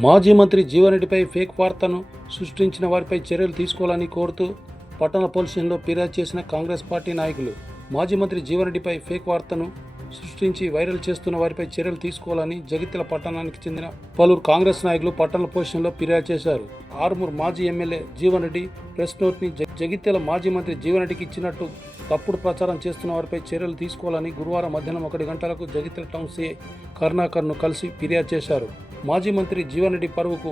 మాజీ మంత్రి జీవన్ రెడ్డిపై ఫేక్ వార్తను సృష్టించిన వారిపై చర్యలు తీసుకోవాలని కోరుతూ పట్టణ పోలీస్ స్టేషన్లో ఫిర్యాదు చేసిన కాంగ్రెస్ పార్టీ నాయకులు మాజీ మంత్రి జీవన్ రెడ్డిపై ఫేక్ వార్తను సృష్టించి వైరల్ చేస్తున్న వారిపై చర్యలు తీసుకోవాలని జగిత్యాల పట్టణానికి చెందిన పలువురు కాంగ్రెస్ నాయకులు పట్టణ పోలీస్ స్టేషన్లో ఫిర్యాదు చేశారు. ఆర్మూర్ మాజీ ఎమ్మెల్యే జీవన్ రెడ్డి ప్రెస్ నోట్ని జగిత్యాల మాజీ మంత్రి జీవన్ రెడ్డికి ఇచ్చినట్టు తప్పుడు ప్రచారం చేస్తున్న వారిపై చర్యలు తీసుకోవాలని గురువారం మధ్యాహ్నం 1 గంటలకు జగిత్యాల టౌన్ సీఐ కరుణాకర్ను కలిసి ఫిర్యాదు చేశారు. మాజీ మంత్రి జీవన్ రెడ్డి పరువుకు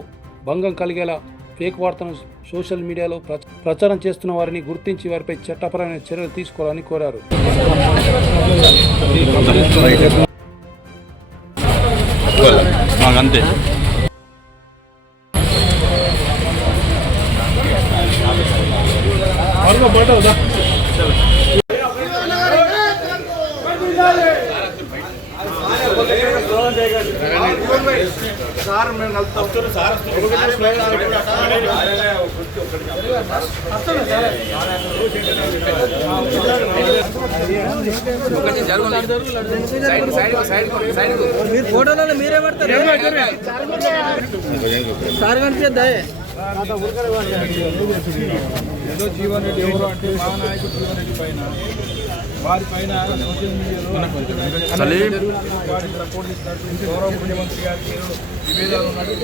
భంగం కలిగేలా ఫేక్ వార్తను సోషల్ మీడియాలో ప్రచారం చేస్తున్న వారిని గుర్తించి వారిపై చట్టపరమైన చర్యలు తీసుకోవాలని కోరారు. మీరు ఫోటోలలో మీరే పడతారు సార్ కనిపిద్దా ఏదో జీవన్ రెడ్డి ఎవరు అంటే మహానాయకుడు జీవన్ రెడ్డి పైన వారి పైన సోషల్ మీడియాలో సపోర్ట్ ఇస్తున్నట్టు గౌరవ ముఖ్యమంత్రి గారికి నివేదనలు ఉన్నట్టు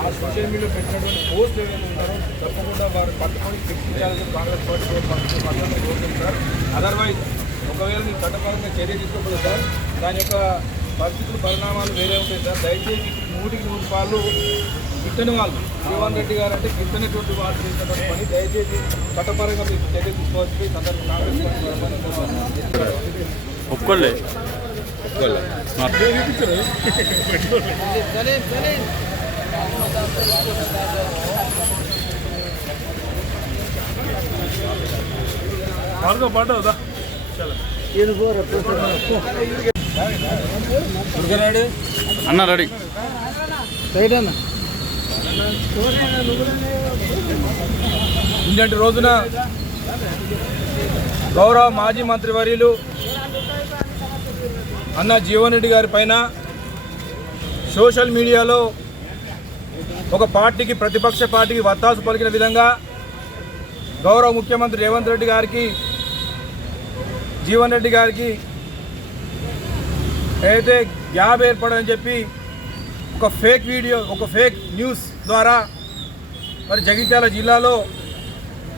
ఆ సోషల్ మీడియాలో పెట్టినటువంటి పోస్ట్ ఏదైతే ఉన్నారో తప్పకుండా వారు పట్టుకొని శిక్షించాలని కాంగ్రెస్ పార్టీ కోరుకుంటారు. అదర్వైజ్ ఒకవేళ మీరు చట్టపరంగా చర్య తీసుకోకూడదు సార్, దాని యొక్క పరిస్థితులు పరిణామాలు వేరే ఉంటాయి సార్. దయచేసి 100% గిట్టని వాళ్ళు జీవన్ రెడ్డి గారు అంటే గిట్టనటువంటి వాళ్ళు చేసినటువంటి పని దయచేసి చట్టపరంగా మీకు చర్య తీసుకోవచ్చు. ఈ సందర్భంగా ఒక్కళ్ళే పాడవుదా అన్న రెడీ ఇలాంటి రోజున గౌరవ మాజీ మంత్రివర్యులు అన్న జీవన్ రెడ్డి గారి పైన సోషల్ మీడియాలో ఒక పార్టీకి ప్రతిపక్ష పార్టీకి వత్తాసు పలికిన విధంగా గౌరవ ముఖ్యమంత్రి రేవంత్ రెడ్డి గారికి జీవన్ రెడ్డి గారికి ఏదైతే గ్యాప్ ఏర్పడని చెప్పి ఒక ఫేక్ వీడియో ఒక ఫేక్ న్యూస్ ద్వారా మరి జగిత్యాల జిల్లాలో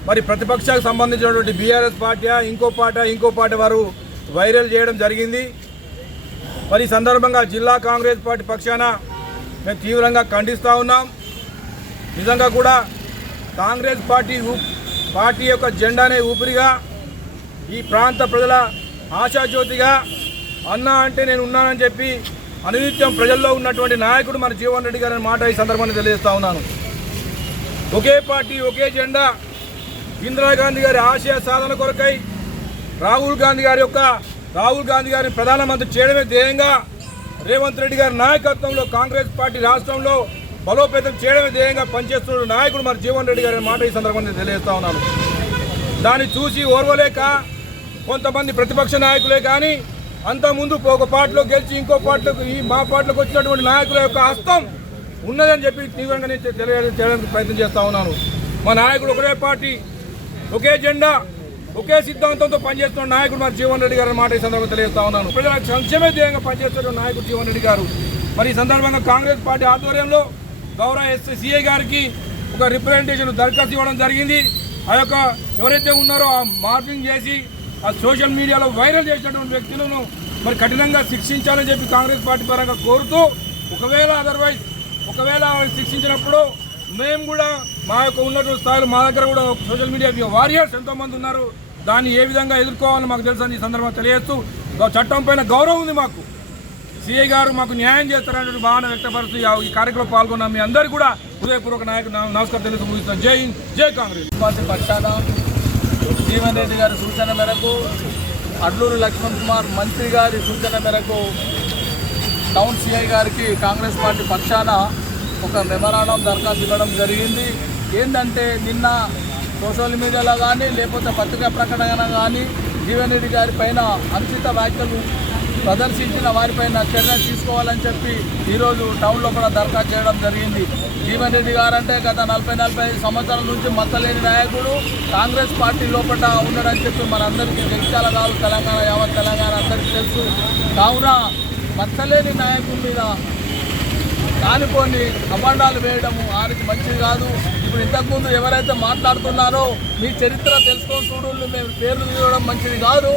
మరి ప్రతిపక్షాలకు సంబంధించినటువంటి బీఆర్ఎస్ పార్టీ ఇంకో పార్టీ వారు వైరల్ చేయడం జరిగింది. మరి ఈ సందర్భంగా జిల్లా కాంగ్రెస్ పార్టీ పక్షాన మేము తీవ్రంగా ఖండిస్తూ ఉన్నాం. నిజంగా కూడా కాంగ్రెస్ పార్టీ యొక్క జెండానే ఊపిరిగా ఈ ప్రాంత ప్రజల ఆశాజ్యోతిగా అన్న అంటే నేను ఉన్నానని చెప్పి అనునిత్యం ప్రజల్లో ఉన్నటువంటి నాయకుడు మన జీవన్ రెడ్డి గారి మాట ఈ సందర్భంగా తెలియజేస్తా ఉన్నాను. ఒకే పార్టీ ఒకే జెండా ఇందిరాగాంధీ గారి ఆశయ సాధన కొరకై రాహుల్ గాంధీ గారిని ప్రధానమంత్రి చేయడమే ధ్యేయంగా రేవంత్ రెడ్డి గారి నాయకత్వంలో కాంగ్రెస్ పార్టీ రాష్ట్రంలో బలోపేతం చేయడమే ధ్యేయంగా పనిచేస్తున్న నాయకుడు మన జీవన్ రెడ్డి గారి మాట ఈ సందర్భంగా తెలియజేస్తా ఉన్నాను. దాన్ని చూసి ఓర్వలేక కొంతమంది ప్రతిపక్ష నాయకులే కానీ అంతకుముందు ఒక పార్టీలో గెలిచి ఇంకో పార్టీలోకి మా పార్టీలోకి వచ్చినటువంటి నాయకుల యొక్క హస్తం ఉన్నదని చెప్పి తీవ్రంగా నేను చేయడానికి ప్రయత్నం చేస్తూ ఉన్నాను. మా నాయకుడు ఒకటే పార్టీ ఒకే జెండా ఒకే సిద్ధాంతంతో పనిచేస్తున్న నాయకుడు మన జీవన్ రెడ్డి గారి మాట ఈ సందర్భంగా తెలియజేస్తా ఉన్నాను. ప్రజల సంక్షేమ ధ్యేయంగా పనిచేస్తున్న నాయకుడు జీవన్ రెడ్డి గారు. మరి ఈ సందర్భంగా కాంగ్రెస్ పార్టీ ఆధ్వర్యంలో గౌరవ సిఐ గారికి ఒక రిప్రజెంటేషన్ దరఖాస్తు ఇవ్వడం జరిగింది. ఆ యొక్క ఎవరైతే ఉన్నారో ఆ మార్పింగ్ చేసి ఆ సోషల్ మీడియాలో వైరల్ చేసినటువంటి వ్యక్తులను మరి కఠినంగా శిక్షించాలని చెప్పి కాంగ్రెస్ పార్టీ పరంగా కోరుతూ ఒకవేళ శిక్షించినప్పుడు మేము కూడా మా యొక్క ఉన్నటువంటి స్థాయిలో మా దగ్గర కూడా సోషల్ మీడియా వారియర్స్ ఎంతోమంది ఉన్నారు. దాన్ని ఏ విధంగా ఎదుర్కోవాలని మాకు తెలుసని ఈ సందర్భంగా తెలియజేస్తూ చట్టం పైన గౌరవం ఉంది మాకు. సిఐ గారు మాకు న్యాయం చేస్తారనే భావన వ్యక్తపరుస్తూ ఈ కార్యక్రమంలో పాల్గొన్న మీ అందరికీ కూడా హృదయపూర్వక నాయకుడు నమస్కారం తెలుస్తూ ముగిస్తాం. జై హింద్, జై కాంగ్రెస్. పార్టీ పక్షాన జీవన్ రెడ్డి గారి సూచన మేరకు అడ్లూరు లక్ష్మణ్ కుమార్ మంత్రి గారి సూచన మేరకు టౌన్ సిఐ గారికి కాంగ్రెస్ పార్టీ పక్షాన ఒక మెమరాండం దరఖాస్తు ఇవ్వడం జరిగింది. ఏంటంటే నిన్న సోషల్ మీడియాలో కానీ లేకపోతే పత్రికా ప్రకటన కానీ జీవన్ రెడ్డి గారి పైన అనుచిత వ్యాఖ్యలు ప్రదర్శించిన వారిపైన చర్య తీసుకోవాలని చెప్పి ఈరోజు టౌన్లో కూడా దరఖాస్తు చేయడం జరిగింది. జీవన్ రెడ్డి గారు అంటే గత 40-45 సంవత్సరాల నుంచి మచ్చలేని నాయకుడు, కాంగ్రెస్ పార్టీ లోపల ఉన్నాడని చెప్పి మనందరికీ జగిత్యాల కాదు, తెలంగాణ యావత్ తెలంగాణ అందరికీ తెలుసు. కావున మచ్చలేని నాయకుడి మీద కానిపోని అభాండాలు వేయడము ఆరికి మంచిది కాదు. ఇప్పుడు ఇంతకుముందు ఎవరైతే మాట్లాడుతున్నారో మీ చరిత్ర తెలుసుకొని చూడు, మేము పేర్లు తీయడం మంచిది కాదు.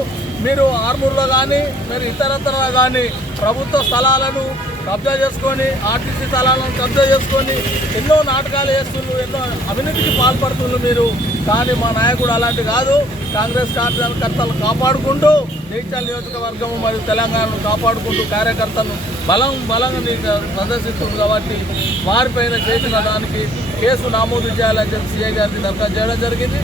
మీరు ఆర్మూర్లో కానీ మీరు ఇతరత్ర కానీ ప్రభుత్వ స్థలాలను కబ్జా చేసుకొని, ఆర్టీసీ స్థలాలను కబ్జా చేసుకొని ఎన్నో నాటకాలు వేస్తున్నారు, ఎన్నో అవినీతికి పాల్పడుతున్నారు మీరు. కానీ మా నాయకుడు అలాంటి కాదు. కాంగ్రెస్ కార్యకర్తలు కాపాడుకుంటూ జగిత్యాల నియోజకవర్గము మరియు తెలంగాణను కాపాడుకుంటూ కార్యకర్తలను బలంగా ప్రదర్శిస్తుంది. కాబట్టి వారిపైన చేసిన దానికి కేసు నమోదు చేయాలని చెప్పి సిఐ గారికి దరఖాస్తు చేయడం జరిగింది.